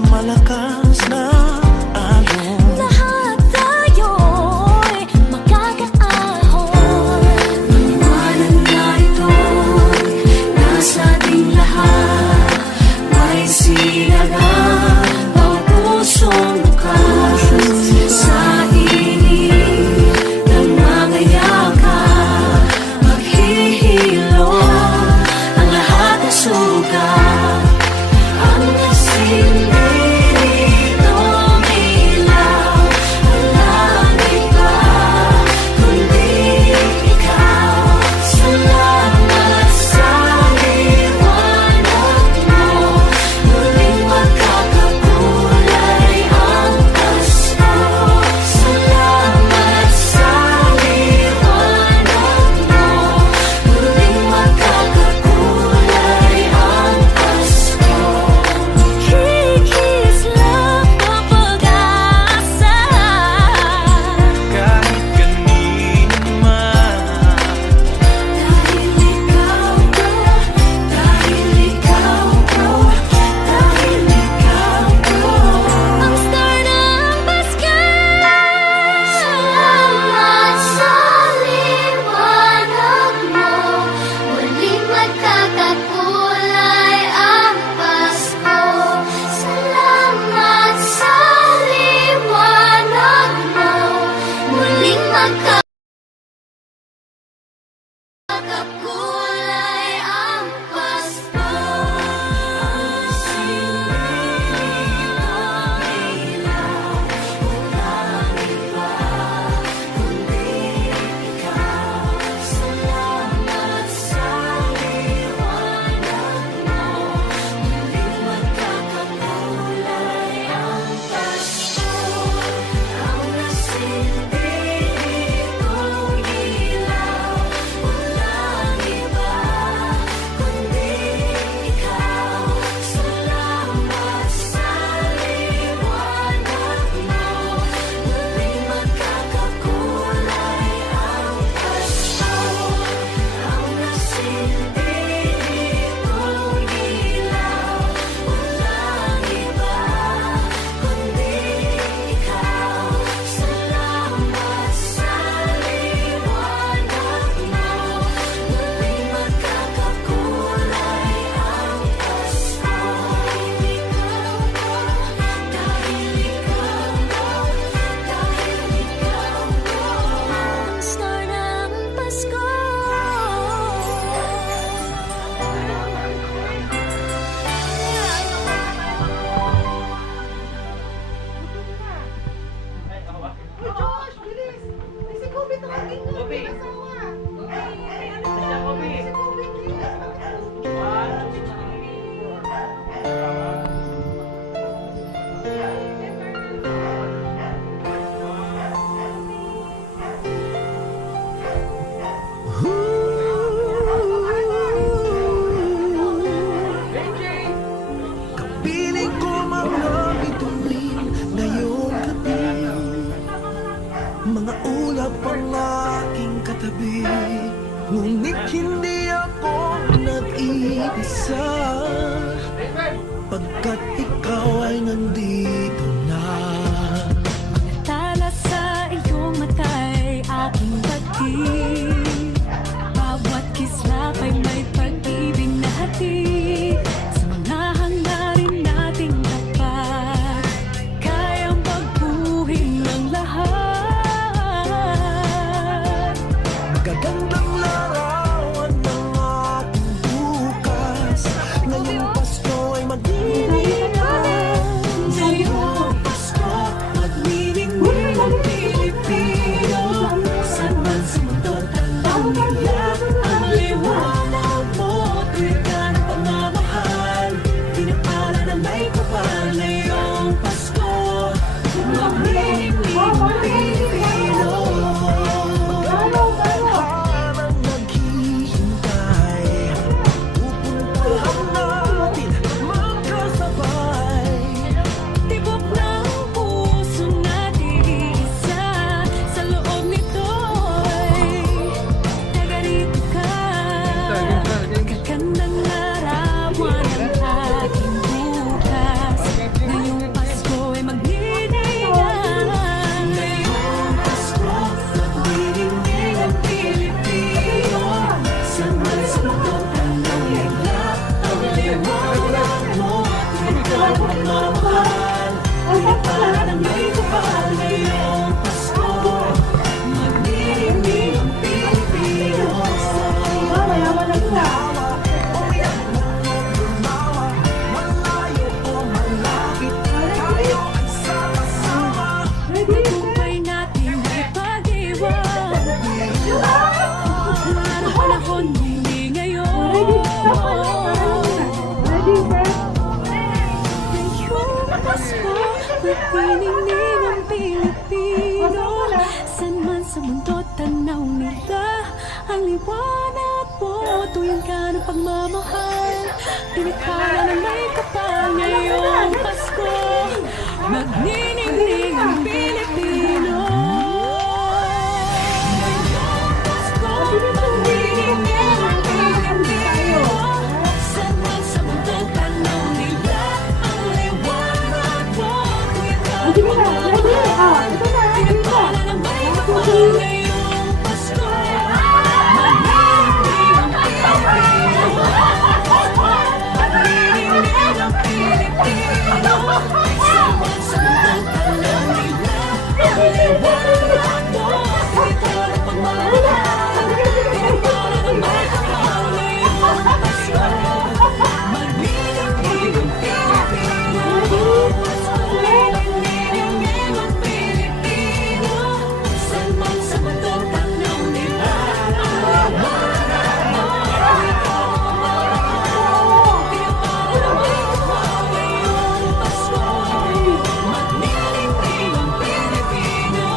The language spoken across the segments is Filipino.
sa malakas na alon. Lahat tayo'y magkakaahon. Maniwala na ito'y nasa ating lahat. May sinagang bawat pusong bukas. Sa init ng mga yakap, maghihilom ang lahat ng sugat. Ang nasinitong ilaw, walang iba kundi ikaw. Salamat sa liwanag mo, muling magkakakulay ang Pasko. Salamat sa liwanag mo, muling magkakakulay ang Pasko. Kikis lang ang pag-asa. Kahit kanino man, Dahil ikaw ko, dahil ikaw ko, dahil ikaw ko, ang star ng Pasko. Salamat sa liwanag mo, muling magkakakulay ang Pasko. Salamat sa liwanag mo, muling magkakakulay ang Pasko. Ang sinitong ilaw, walang iba kundi ikaw. Salamat sa liwanag mo, muling magkakakulay ang Pasko. Ang nasinitong ilaw, walang iba kundi ikaw. Salamat sa liwanag mo, muling magkakakulay ang Pasko. Ang nasinitong ilaw, walang iba kundi ikaw. Salamat sa liwanag mo, muling magkakakulay ang Pasko. Dahil ikaw ko, dahil ikaw ko, ang star ng Pasko. Josh, bilis! Ay, si Kobe tawagin mo. Kobe! Kobe! Si Kobe, kapiling ko mga bituin ngayong gabi. Mga ulap ang aking katabi, ngunit hindi ako nag-iisa, pagkat ikaw ay nandito na. Tala sa iyong mata'y aking pag-ibig. Bawat kislap ay may pag-ibig na hatid. Sa mga hangarin nating tapat, kayang pagbuhin ng lahat. Magagandang larawan mo, ikaw ang pagmamahal. Pagkakala ng may kapal ngayong Pasko. Magdidinig ang Pilipino. Mayaman na sila. Malayo o malapit, tayo ay sama-sama. Tagumpay natin ay pag-iwan. Wala na panahon, hindi ngayon. Ready, set. Ngayong Pasko, magdidinig ang Pilipino. San man sa mundo, tanaw nila ang liwanag mo. Tuwing ka ng pagmamahal, pinikala na may kapal ngayong Pasko. Magniningning ang Pilipino. Ngayong Pasko, magniningning ang Pilipino. San man sa mundo, tanaw nila ang liwanag mo. Tuwing ka ng Sige na, ready? Ah, ito na, ito na. pinikala na may kapal ngayong Pasko. Magniningning ang Pilipino. Magniningning ang Pilipino. San man sa mundo, tanaw nila ang liwanag mo. Tuwing ka ng pagmamahal, pinikala na may kapal ngayong Pasko. Magniningning ang Pilipino. Magniningning ang Pilipino. San man sa mundo, tanaw nila ang liwanag mo. Pinikala na may kapal ngayong Pasko. Magniningning ang Pilipino.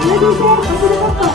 Ready, set. Ito na po.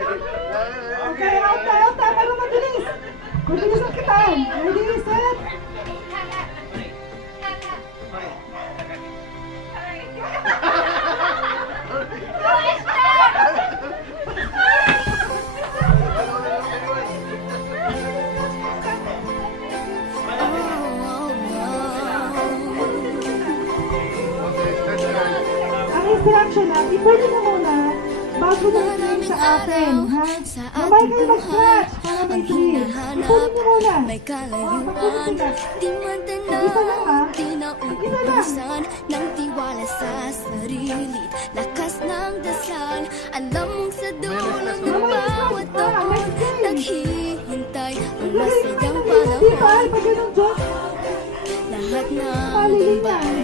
Okay, out na, pero mabilis. Mabilis ang kitaan. Ready, set. Ang instruction na, ipwede na muna bago na i sa atin, ha? Mamay kayo mag-scratch para may tree. Ipwede nyo muna. May kalayuan, Mag-scratch di man Isa lang, ha? tanaw, di nauubusan ng tiwala sa sarili, lakas ng dasal, alam mong sa dulo ng bawat taon, naghihintay ang masayang Dito ay, panahon, pag ganun, Diyos. lahat ng Paliling na. bumbay,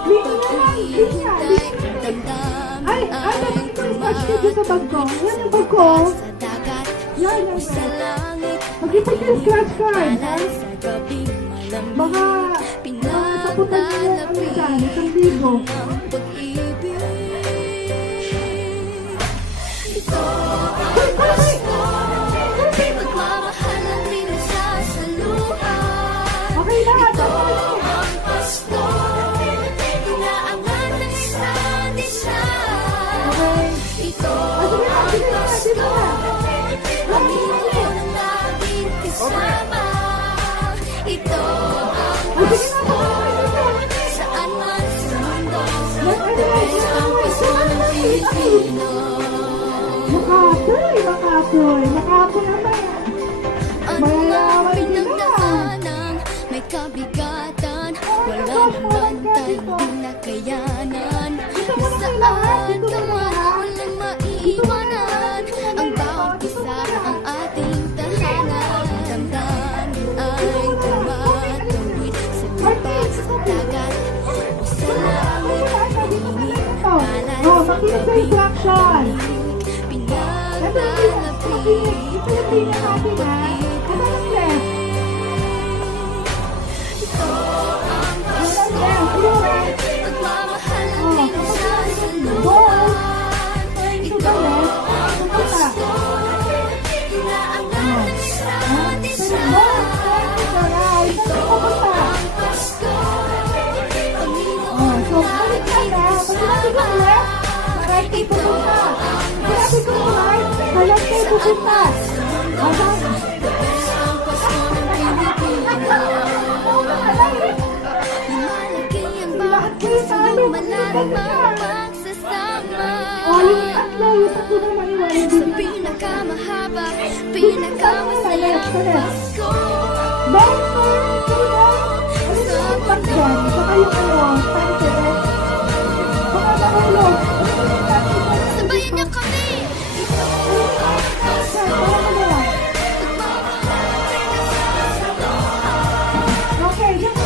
Dito na lang, dito na. hihintay ang damdamin Ay, ay dapat ito yung scratch ko dito sa bag ko. Yan yung bag ko. sa dagat, Yan, o yan, sa yan. langit, Mag-ipag yung scratch card, ha? talan sa gabing Baka, malamig, taputan nyo yung ano dyan, 1,000. ang pag-ibig. Ito ang Pasko, pagmamahal ang pinagsasaluhan. Okay na, Ito ang Pasko, inaangan ng isa't isa. Okay. Ito Sige na, ang sige na, sige Pasko, na. Panginoon ang laging kasama. Ito ang Sige na, Pasko, Makatoy, makatoy, makatoy naman. Ano Mayayaman ang sila. pinagdaanan? May kabigatan. Wala naman tayong di nakayanan. Saan ka man, walang maiiwanan. Ang bawat isa ang ating tahanan. Damdamin ay tumatawid sa lupa, sa dagat, o sa langit. Oh, makinig sa instruction. Ito yung makinig. Ito yung natin ha. Ano ang left? Ano ang left? Yung right. Pagmamahal Oh, ang minsan sa go. lupa. To the left. Pupunta. Inaangat isa't So, isa. go. To the right. Saan pupunta? Oh, so, balik ka na. Pag sinabi ko left, sa right kayo pupunta. Sinabi ko right, sa left kayo pupunta. Okay. Oh, yung tatlo na maiwalay Sa din. pinakamahaba, pinakamasayang Pasko. Then, ano yung impact dyan? Saka yung sunset. Baka nahulog. Ano yung impact dyan? Sabayan niyo kami. Okay, yung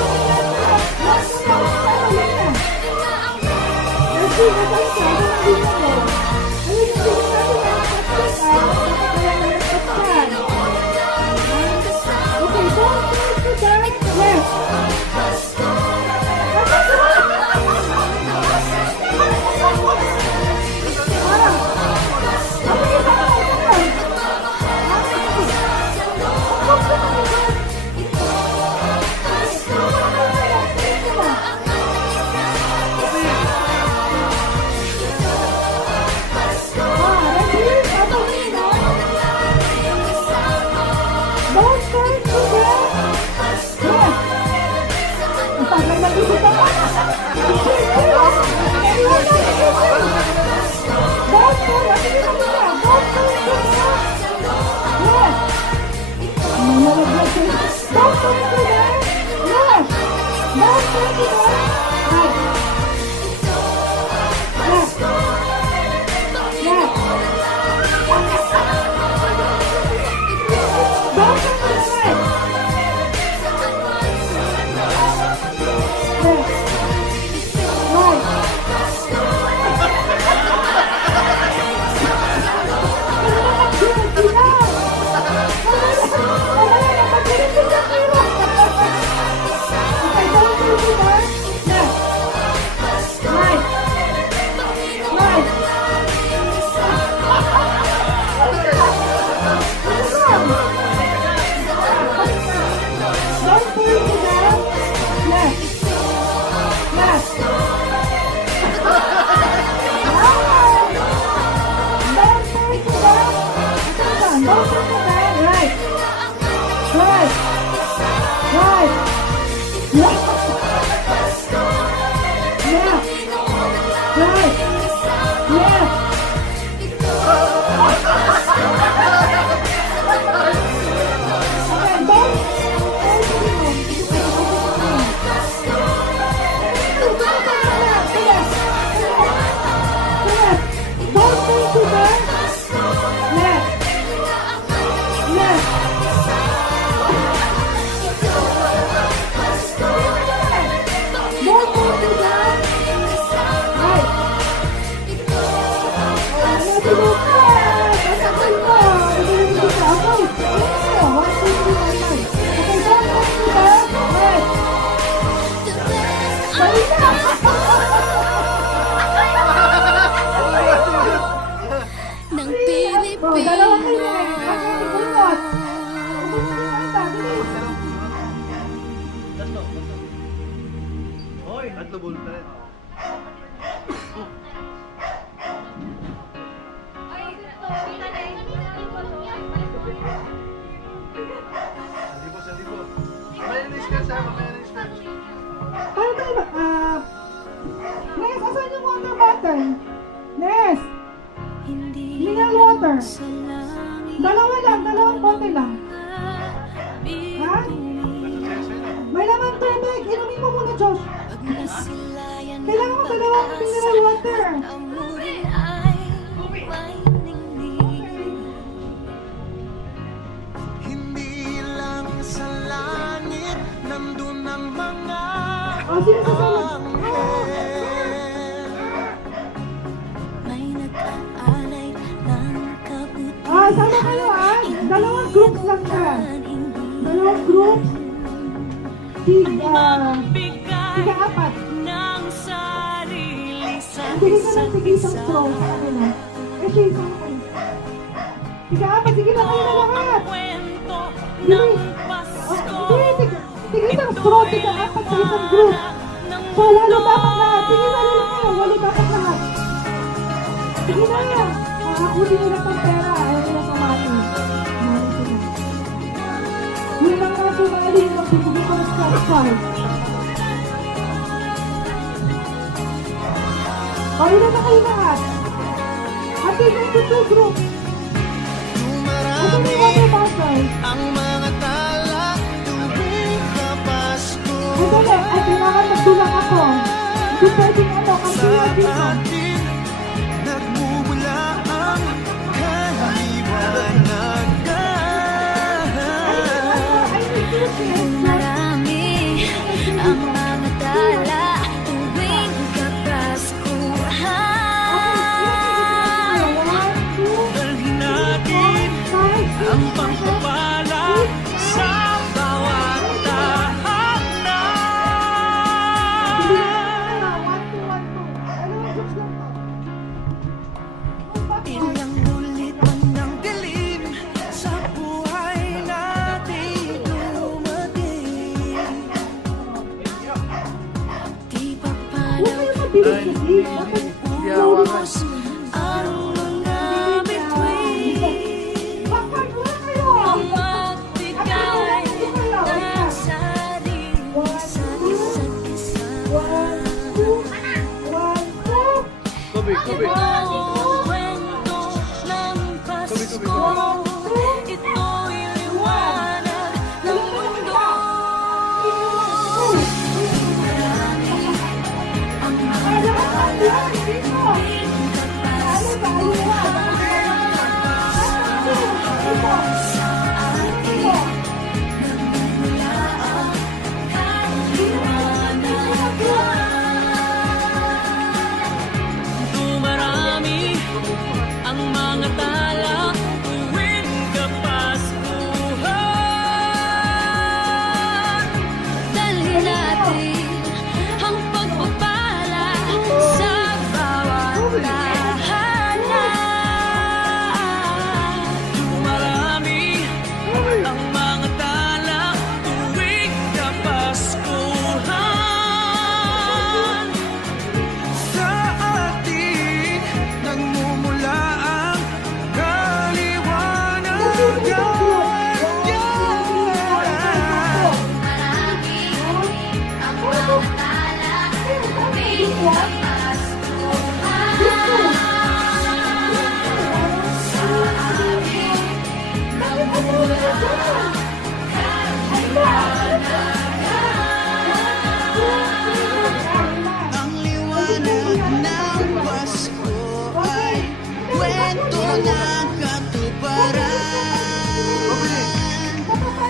Ng Pilipino. Dalawa kayo na eh. Bunot. Tatlo bullet. Sa libo. Mayonnaise ka sa mayonnaise na. Paano tayo ba? Nes, asan yung water bottle? Nes! water. Dalawa lang, dalawang bote lang. Ha? May laman tubig. Inumin mo muna, Josh. Kailangan mo dalawang mineral water. Hindi lang sa langit nandun ang mga O, sino sasama? May nag-aalay ng kabutihan. Ah, sama kayo ah. Dalawang groups lang ka. Dalawang groups. Tiga-apat. ng sarili sa Sige ka lang, sige isang straw sa kanila. Eh, siya isang kayo. Tiga-apat, sige na kayo na lahat. kwento Sige. Sige isang straw, tiga-apat sa isang group. So, 8 dapat lahat. Sige na rin kayo, 8 dapat lahat. Sige na yan. Makakunin nila pang pera. Ayaw nila pamati. Yun lang nga sumali yung magbibigay ko ng scratch card. O, ilan na kayo lahat? At yung two group. Ito yung water bottle. ang mga tala tuwing kapasko. Ito lang, ay kailangan magdulang ako. Hindi pwedeng kampiyan dito. Atin nagmumula ang kaliwanag. Ay, may Marami ang mga tala tuwing kapaskuhan. Dalhin natin ang pagpapala sa bawat tahanan. Ilang ulit man ang dilim sa buhay natin dumating. Di pa Huwag palaw kayo mabilis kasi. Dapat Yawakan. ang mga bituin. Bakit wala kayo? Magbigay ng sarili sa isa't isa. 1, 2, 1, 2. Tubig, tubig. Ang kwento ng Pasko. Ito'y liwanag ng mundo. Dumarami ang mga tala tuwing kapaskuhan. Dalhin natin ang pagpapala sa bawat tahanan. Dumarami ang mga tala tuwing kapaskuhan. Sa atin nagmumula ang kaliwanag. Ang liwanag ng Pasko ay kwento ng katuparan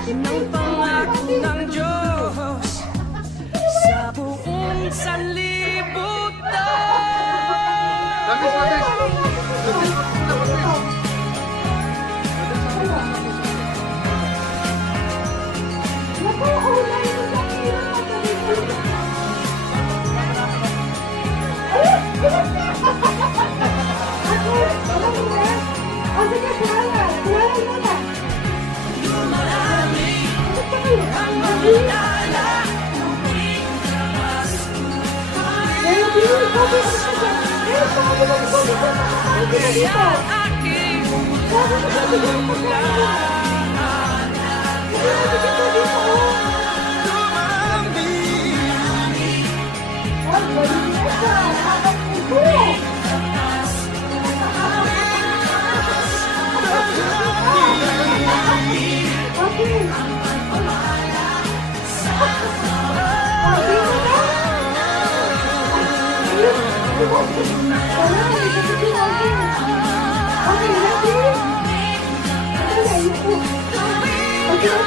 ng pangako ng Diyos sa buong sanlibutan. Labis, labis. Naku, ulay mo sa hirap. Ako, alam mo na? O sige, Clara. Clara muna. Bakit ka kayo? Baby, sabi ko sa dyan. Eh, sabi ko sa dyan. Sabi ko dito. Sabi ko sa dyan. Sabi ko dito. Ay, malinis ka. Habang ito. Okay, ready? Okay,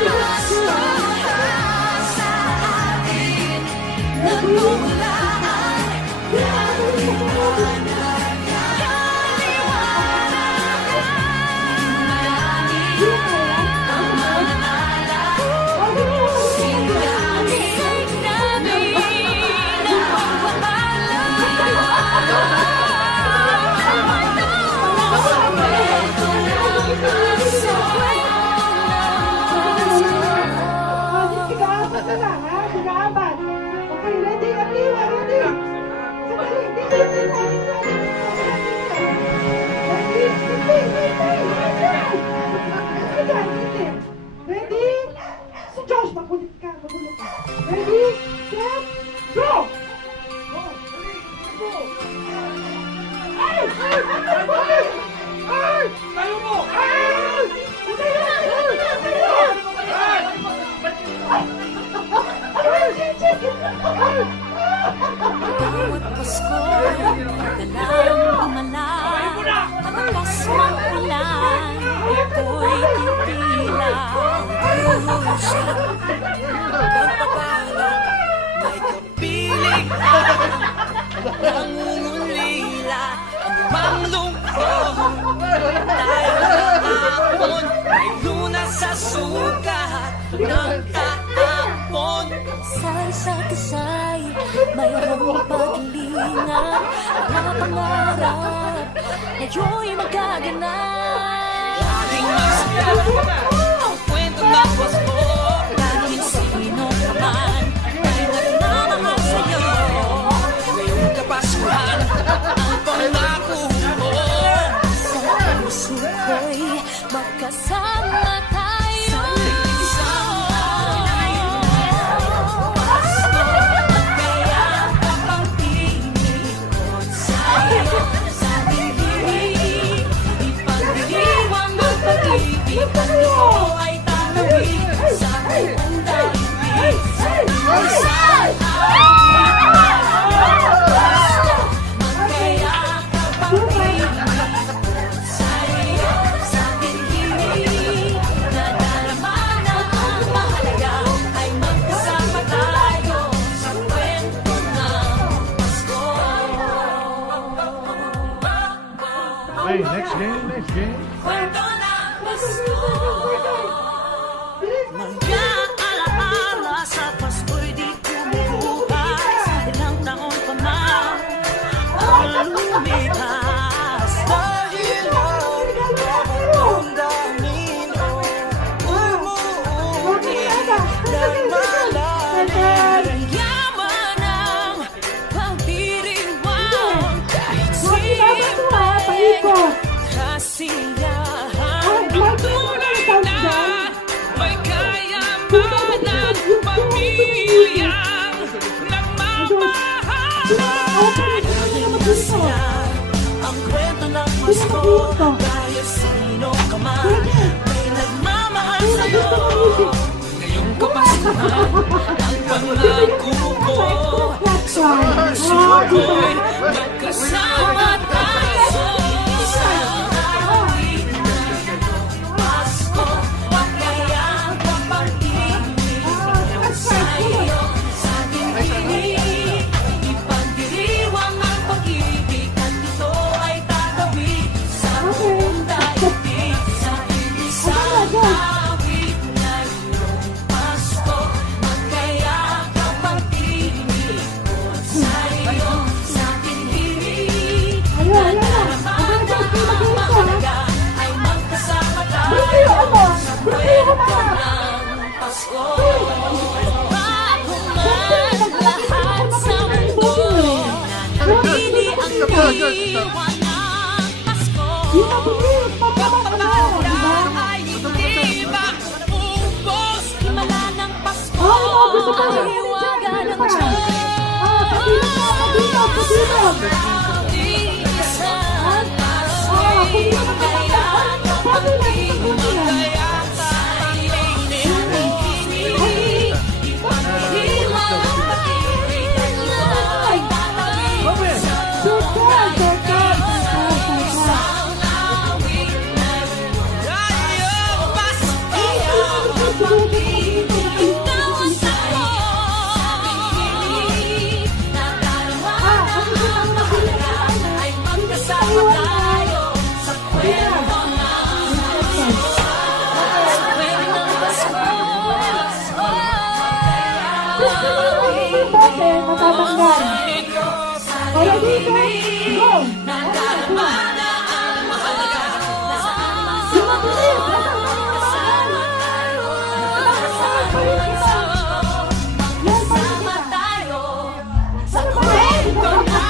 Okay, ready? Ready? Ready? Si Josh, makulit ka. Ready, set, go! Ay! Tayo mo! Bawat Pasko, dalang himala, malakas mang ulan, ito'y titila. Puso, Pagpapalang may kapiling nangungulila ang manglungkot. Tayo kahapon may lunas sa sugat ng kahapon. sa isa't isa'y mayroong paglingan, mga pangarap, ngayon'y magaganap. Ating masaya ang kwento ng Pasko. Kahit sino ka man ay nagmamahal sa'yo. Ngayong Kapaskuhan ang pangako mo. Sa puso ko'y magkasama tayo. Pasko, kaya kapag-inikot sa'yo sa dilim. Ipagdiriwang ang pag-ibig at ito ay tatawid sa buong daigdig. Sa isang Pasko, kaya kapag-inikot sa'yo sa dilim. Nadarama na ang mahalaga ay magkasama tayo sa kwento ng Pasko. Okay, next game. Kwento ng Pasko. Mag-aalaala sa Pasko'y di kumubukas. Ilang taon pa man ang lumipas. Dahil ang damdamin umuulit ng malalim. Yaman ng pagdiriwang kahit Paikot. kasiyahan. Tunay na may kayamanan, pamilyang nagmamahal. Ang kwento ng Pasko, kaya sino ka man, may nagmamahal sa'yo. Ngayong Kapaskuhan, ang pangako ko, sa puso ko'y magkasama tayo. Sa awit na Pasko, kaya kapag-ibig sa'yo sa dilim. Ipagdiriwang ang pag-ibig at ito ay tatawid sa buong daigdig. Sa isang awit na iyong Pasko, kaya kapag-ibig sa'yo sa dilim. Nadarama na ang mahalaga ay magkasama tayo sa kwento ng Pasko. Bago man lahat sa mundo, nanatili ang diwa ng Pasko. Pagpapala ay hindi maubos. Himala ng Pasko, ang hiwaga ng Diyos. Isang asoy, kaya kapag-ibig, kaya tayo-inig. Ipagdiriwang ang pag-ibig at ito ay tatawid sa pag-ibig nadarama na ang mahalaga. Kasama tayo, kasama tayo sa kwento na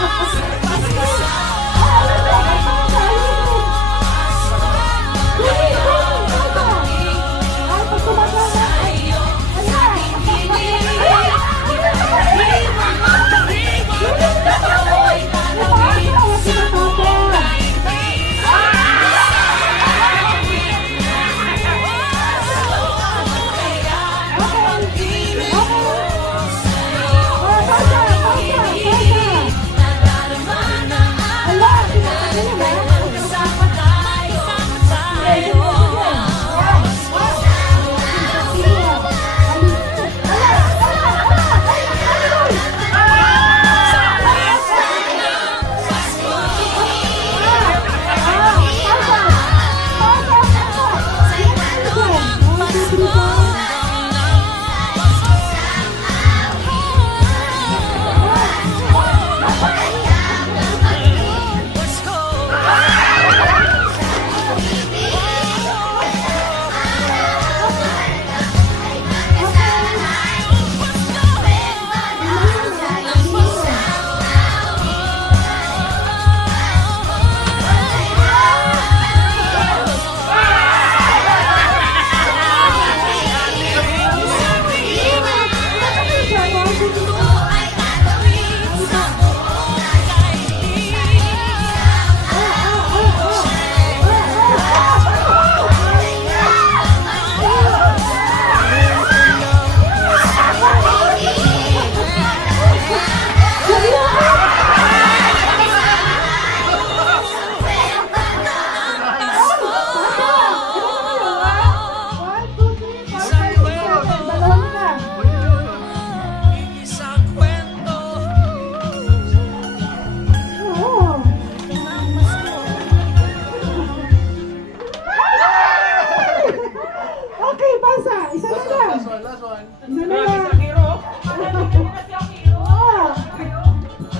Okay, pasa. Isa na lang. Last one. Isa na lang.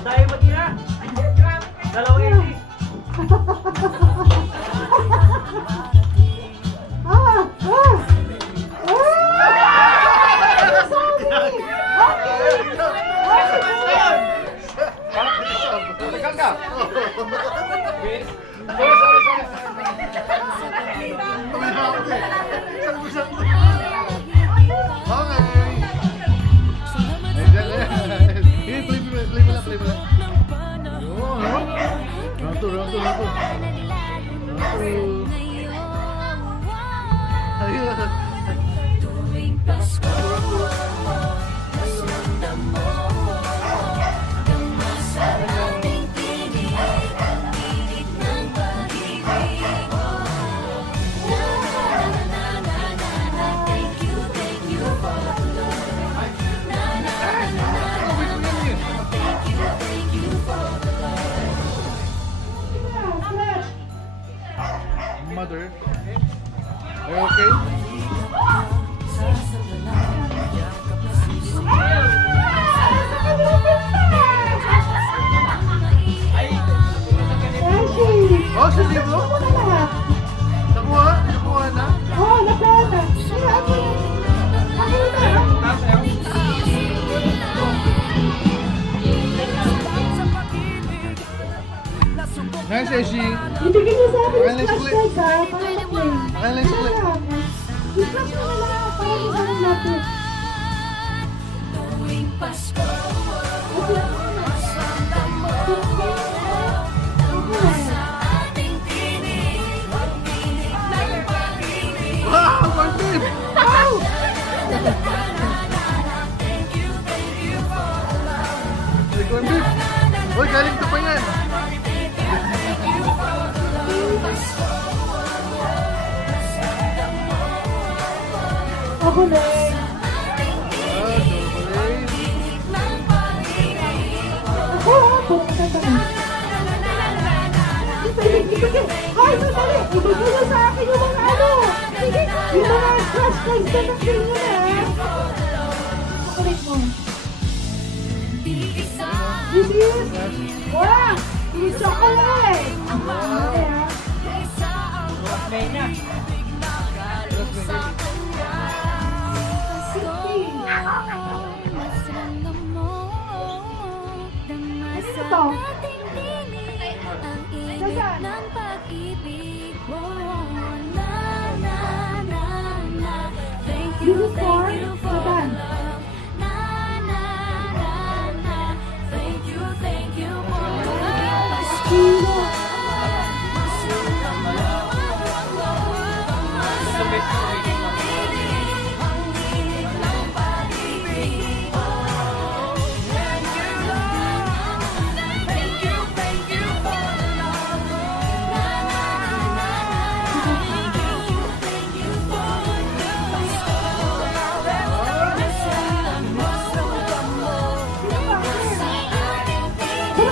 Dahil matira. Dalawang hindi. Tagal ka. Play mo lang. Round two. tuwing Pasko. Masundang mo sa ating tinig, ang tinig ng pag-ibig mo. Thank you for the love. Thank you for the love. Mother. Are you okay? Oh, sa libro? Nakuha? Nakuha na? Oh, nakuha na. Nice, Eshi. Ibigay niyo sa akin Okay, yung let's flashlight ha, para mag-play. Okay, let's play. I-flash mo na lang para isang natin. Tuwing Pasko, sa ating tinig, ang tinig ng pag-ibig. Wow! Martin! Wow! Thank you for the love. Ikaw, Bib. Uy, galing to pa yan. Ako na. Ako ha, pumunta ka na. Ibigay. Ay, sandali. Ibigay niyo sa akin yung mga ano. Yung mga flashlights na natin yun ha. Pakulit mo. This is... Wow! It's chocolate! Okay, ha? May niya. Ano to? Nasaan? This is for Satan. Sino? Sino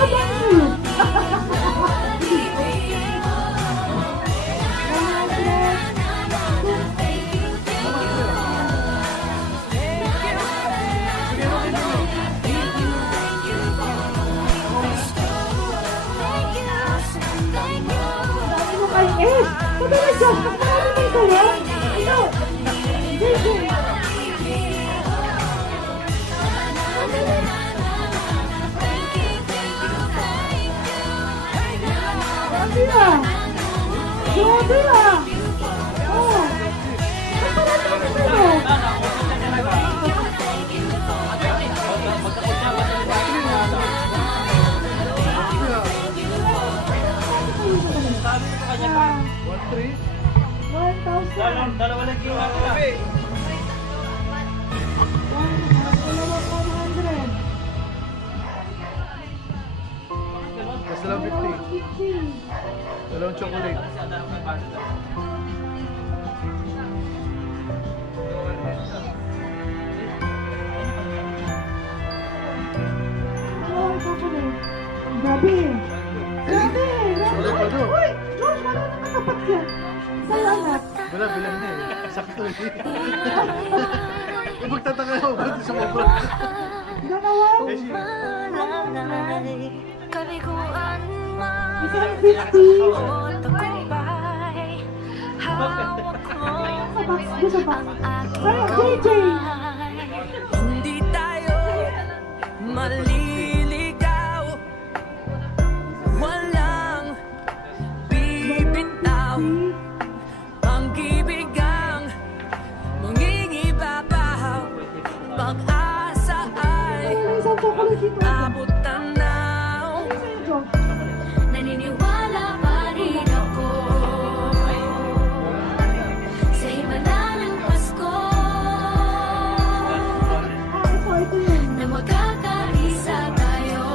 ba yun? Dami mo kay Ed. Sabi na Diyos, magkakaroon mo ito, ha? Ito. JJ. Grabe ah. Grabe ah. Oh. Ang pala naman ito. Sabi ko kanya pa. 1-3. 1,000. Dalawa lang ginawa ko. Mas dalawang 50. Dalawang chocolate. Grabe! Grabe! Wala pa daw. Uy! George, wala na nakapat yan. Salamat. Wala, bilang na eh. Sakto eh. Kung magtataka ako, ba't sa mabra? Dalawa. Eh, siya. Kaliguan Isang 50. hawak mo Sa box. Gusto box. Parang JJ. Hindi tayo maliligaw. Walang bibitaw. Pag-ibig ang mangingibabaw. Pag-asa ay May isang chocolate dito. abot tanaw. Ano sa'yo, George? Naniniwala pa rin ako sa himala ng Pasko Ito yun. na magkakaisa tayo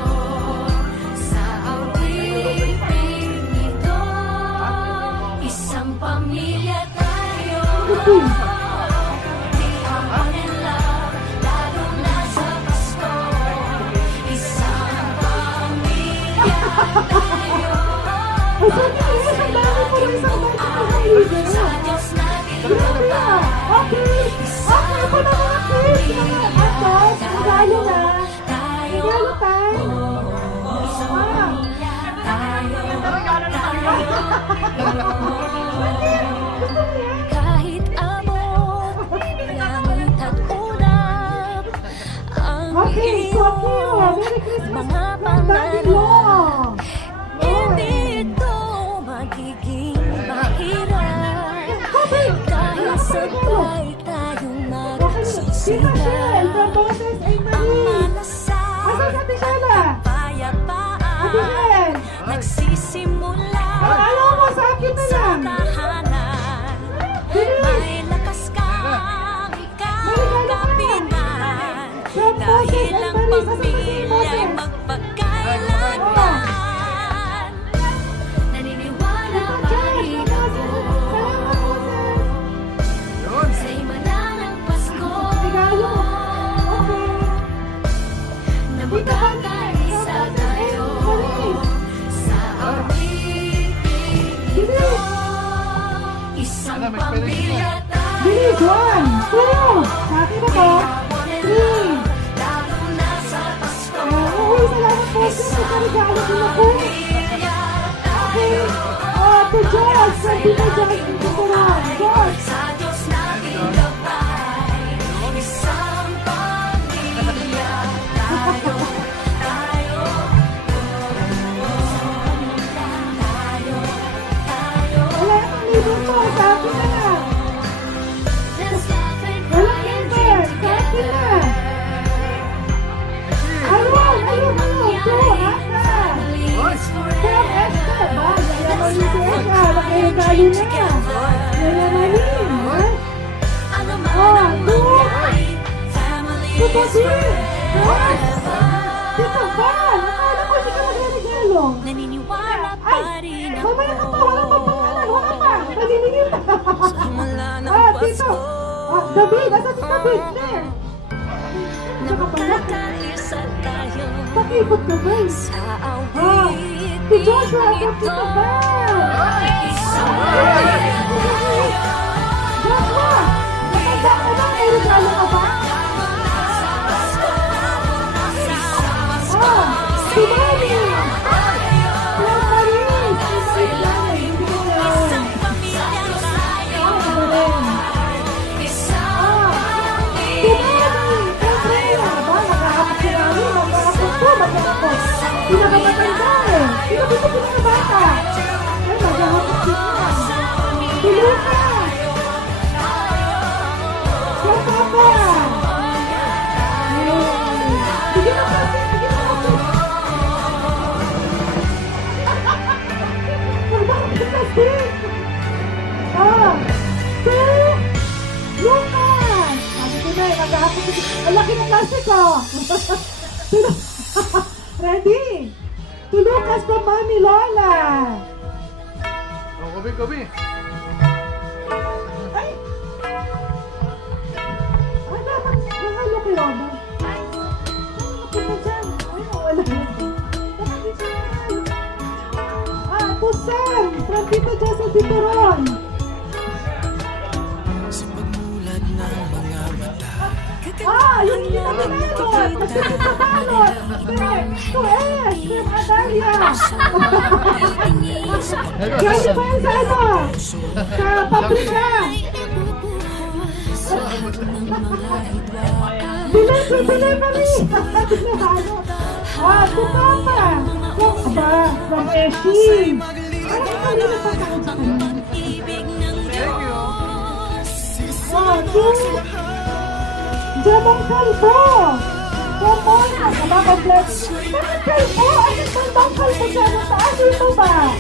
sa awiting ito. Isang pamilya tayo. Di ako in love, lalo na sa Pasko. Isang pamilya tayo. Ay, sabi niya, isang dami po yung isang dami po ng libre. Sa Diyos natin Grabe ah. Okay. Okay po na mga kids. Mga atos. Regalo na. tayo. Regalo tayo. Isang Ah. pamilya tayo. Gusto mo yan? Kahit abot, langit at ulap, ang Okay, so iyong Merry Christmas. mga From Daddy Long. hindi ito magiging mahirap. Dahil sabay tayong Okay, Tita Shell from magsisigaw. Boses and Ang Marie. malasang Asan si Ate Shella? Ate kapayapaan Shell. nagsisimula Alam mo, sa akin na sa lang. tahanan. Bilis. May lakas kang kakapinan. From Boses Dahil and ang Marie. Asan si pamilya'y Boses? magpagkailanman. Naniniwala Tita pa Josh, rin Boses. ako Salamat, Boses. Yun. sa himala ng Pasko Regalo. Okay. na Tita Van, magkakaisa from Boses tayo and Marie. sa awiting ito. Bilis. Isang Alam, may pwede pamilya tayo. Bilis. 1, 2. Sa akin na to. 3. Lalo na sa Pasko. Uy, salamat po. Tita Josh, Tito Ron, Josh. Sa Diyos nating gabay, isang pamilya tayo, tayo, Wala nang libro mo, sa akin na. Let's laugh and Wala cry and number, dream sa akin na. together. Ayun, go, asa. From Esther, ba? Yayamanin si Esther, makihigalo na. Yayamanin, ha? ano man Oh, ang two. mangyari, family Tito is B, forever. Tito Val, akala ko hindi ka magregalo. Naniniwala pa Ay, rin mamaya ka ako. pa, wala pa pangalan, wala pa. Paninigil na. Mula ng Tito. Pasko, David, asa si David? There. na magkakaisa tayo Pakipot ka ba? sa Si Joshua, awiting ako ito. Tito Val. Isang Joshua, matanda ka ba? May regalo ka ba? Si Mami. Hello, Maris. Si Maris lang eh. Hindi ko alam. pamilya tayo, Ano ba rin? isang Si Mami. Siyempre, ano ba? Nagkakapit si Mami. Magkakapit ko. Magkakapit. Pinakamatanda eh. Sino dito pinakabata? Ay, magkakapit siya. Si Lucas. Si Papa. Sige na kasi. Sige na kasi. Magkakapit kasi. Si Lucas! Sabi ko na, mag-aapos ko. Ang laki ng plastic ko! Ready? To Lucas from Mami Lola! Oh, Kobe. Ay! Ay, dapat nahalo kay Lola. Ay! Ano na dyan? Ay, wala. Dapat di dyan. To Sam! From Tito Jess and Tito Ron! Yung hindi na pinalot! Kasi Tito Balot! To S! From Adalia! Galing pa yan sa ano? Sa pabrika! Bilay kami! To Papa! From Eshi! Ay, kanina pa tayo sa kanya. To Jamong Kalbo! Jamong Kalbo! Bakit kalbo? Ano bang kalbo siya? Saan dito ba?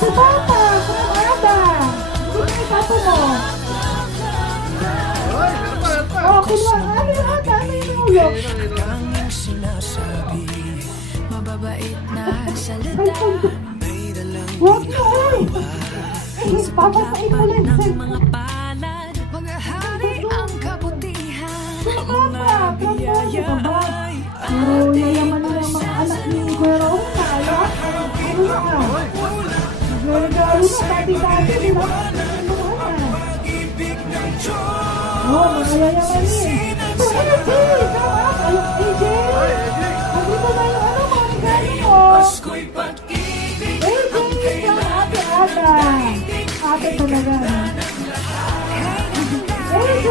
Si Papa! From Ada! Hindi ka ikapo mo. Kinuha. Ano yung Ada? Ano yung ulok? Huwag mo eh! Papasain mo lang sa Papa! From Monica ba? Pero yayaman na yung mga anak ni Kuya Raul na alam. Ano na ka? Nagregalo na, dati-dati, di ba? Ano na? Mga yayaman eh. So, AJ! Ayun, AJ! Nandito na yung ano, mga regalo mo. AJ! From Ate Ada. Ate talaga. AJ!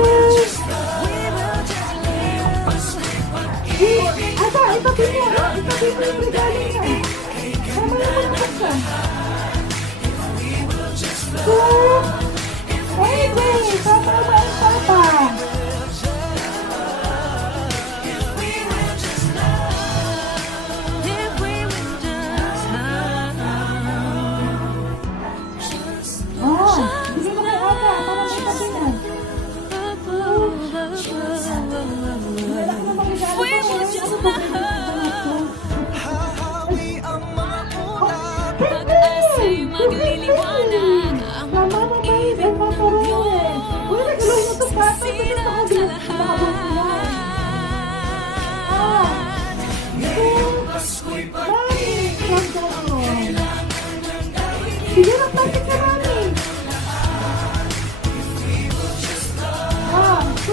Ata, itabi mo yung regalo niya. Mamaya mo naman siya. So, AJ! Tama ba ang Papa? Bigyan mo kay Ata para may itabi mo. Wala ko namang regalo pa. Ano ba? Pag-asa'y magliliwanag ang Naman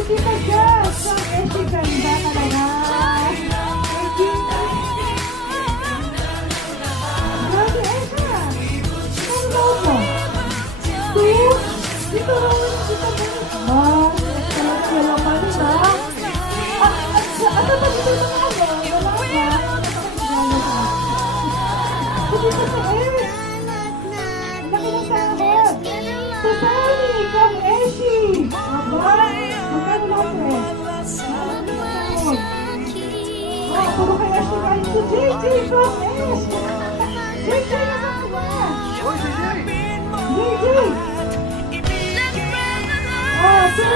Tita Jess from Eshi. Ganda talaga. Thank you. Grabe, Esha. Ano daw mo? Two? Dito raw yung Tita Jess. Ah, talaga naman ha. Ano ba dito yung mga ano? Wala ba? Hindi pa sa Esh. Laki ng sahod. Susani from Eshi. Aba, magkano na ako? Oh, puro kay Eshi kayo. Si JJ from Esh. JJ naman ko ba? Oy, JJ! JJ. Oh, so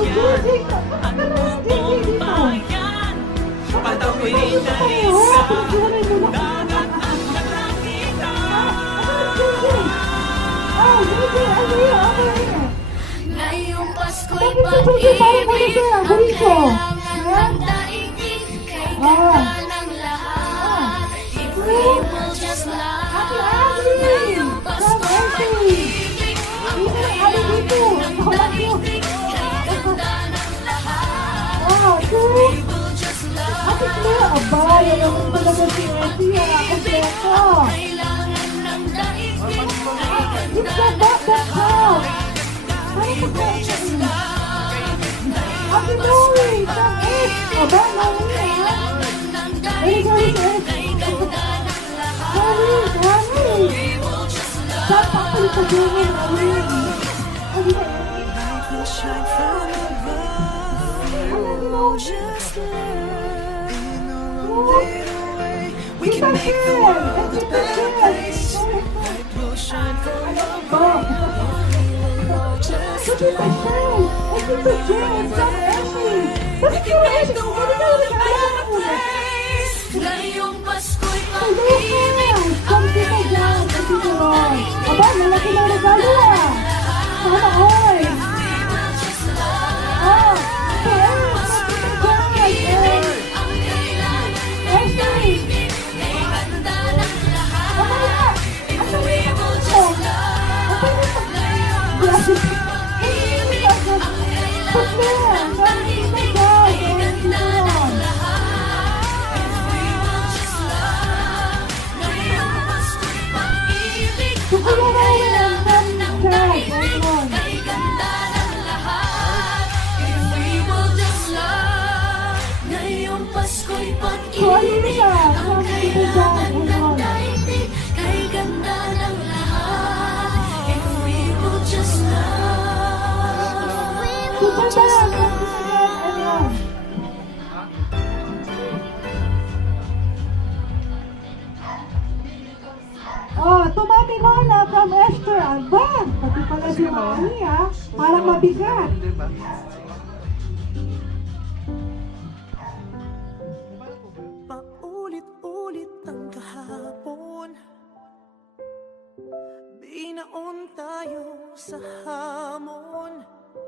JJ ka. Ano yung JJ dito? Ito kayo. Pagkiwaray mo na. Oh, JJ, ano yun? Ako yun. Ngayong Pasko'y Bakit si JJ parang ano siya? Burrito. Ha? daigdig kay Ah. ganda ng lahat. If we will just Ate love. Ali! Ngayong From Pasko'y Eshi. pag-ibig. Dito na Ali dito. Ako lang yun. Kay ganda ng lahat. Oh, two. We will just love. Ate Claire, aba, yan naman talaga si Eshi. Ako seko. Kailangan ng daigdig. It's the button house. Ano pa kayo? Ate Noe, from Eshi. Aba, Noe, ha? Ay, sorry, Eshi. Sorry, sorry. Saan pa kayo sa dulo, Noe? Ay, we can make the world a better place. Ano ba? Tita Shell! Ay, Tita Jen! From Eshi! Bakit yung Eshi? Hindi ka nag-aalam mo na? Ngayong Pasko'y Hello pag-ibig. ka! From Tita Jen! At Tita Roy! Aba, malaki na regalo ah! Sana all! Ah! Yes! From Tita Jen! Eshi! Mamaya! Ano yung ako? Ano yung Gracias! Pagkain! From Tita Jen! And Tita Roy! Kukuha na yan! From Jen! And Roy! Pasko'y Sorry pag-ibig. ka! From Tita Jen! And Roy! Kay ganda ng lahat. If we will just love. Tita Jen! From Tita Jen! And Roy! Oh, tumami Mona from Esther. Aba! Pati pala si Mami ha. Parang mabigat. Di ba? Paulit-ulit ang kahapon. Binaon tayo sa hamon.